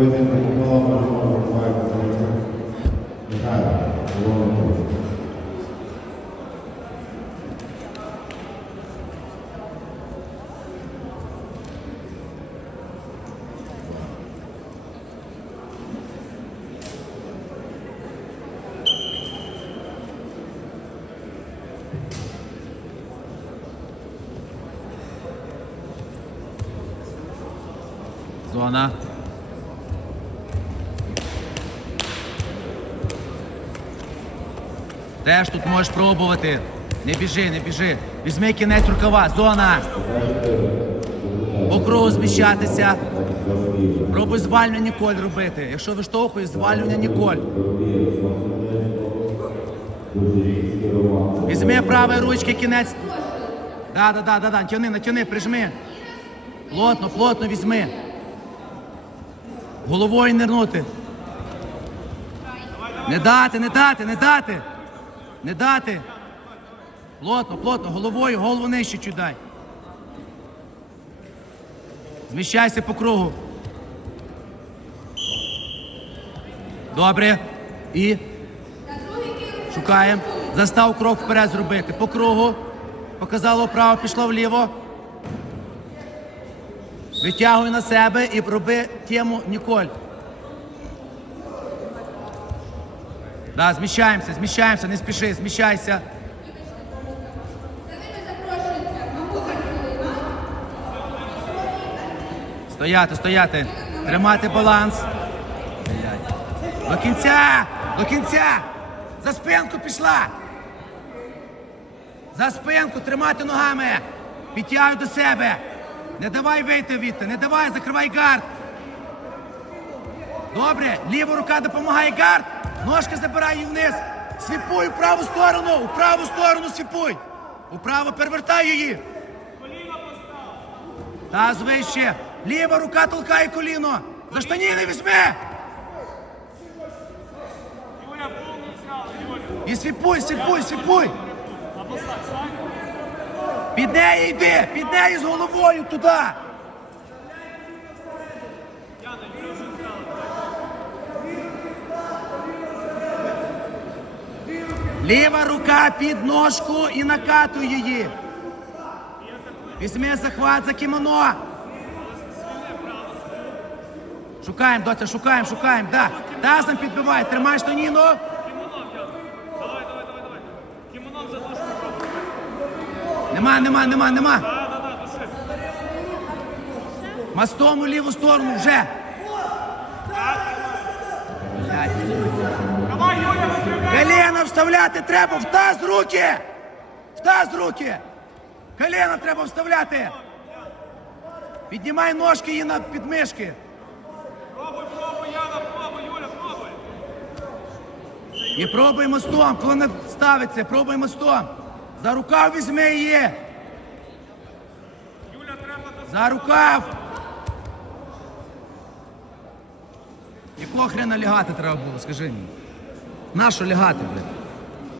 within Теж тут можеш пробувати. Не біжи, не біжи. Візьми кінець рукава. Зона. По кругу зміщатися. Пробуй звальнення Ніколь робити. Якщо виштовхуєш, звалювання Ніколь. Візьми правої ручки кінець. Да, да, да, да, да. Тяни, натяни, прижми. Плотно, плотно візьми. Головою нирнути. Не дати, не дати, не дати. Не дати. Плотно, плотно, головою, голову нижче чуть дай. Зміщайся по кругу. Добре. І. Шукаємо. Застав крок вперед зробити. По кругу. Показало вправо, пішло вліво. Витягуй на себе і роби тему Ніколь. Да, зміщаємося, зміщаємося, не спіши, зміщайся. Стояти, стояти. Тримати баланс. До кінця! До кінця! За спинку пішла! За спинку тримати ногами. Підтягуй до себе. Не давай вийти відти, не давай, закривай гард. Добре, ліва рука допомагає гард. Ножки забирай її вниз. Свіпуй у праву сторону, у праву сторону свіпуй. Управо перевертай її. Таз вище. Ліва рука толкає коліно. За штаніни візьми. І свіпуй, свіпуй, свіпуй. Під неї йди, під неї з головою туди. Ліва рука під ножку і накатуй її. Візьми захват за кімоно. Шукаємо, доця, шукаємо, шукаємо. Да. Тазом підбивай, тримай штаніну. Нема, нема, нема, нема. Мостом у ліву сторону вже. Блядь. Давай, Юля, вистріляй! Коліна вставляти треба в таз руки! В таз руки! Коліна треба вставляти! Піднімай ножки її на підмишки. Пробуй, пробуй, Яна, пробуй, Юля, пробуй. І пробуй мостом, коли не ставиться, пробуй мостом. За рукав візьми її. Юля, треба За рукав. Якого хрена лягати треба було, скажи мені. Нащо лягати, блядь?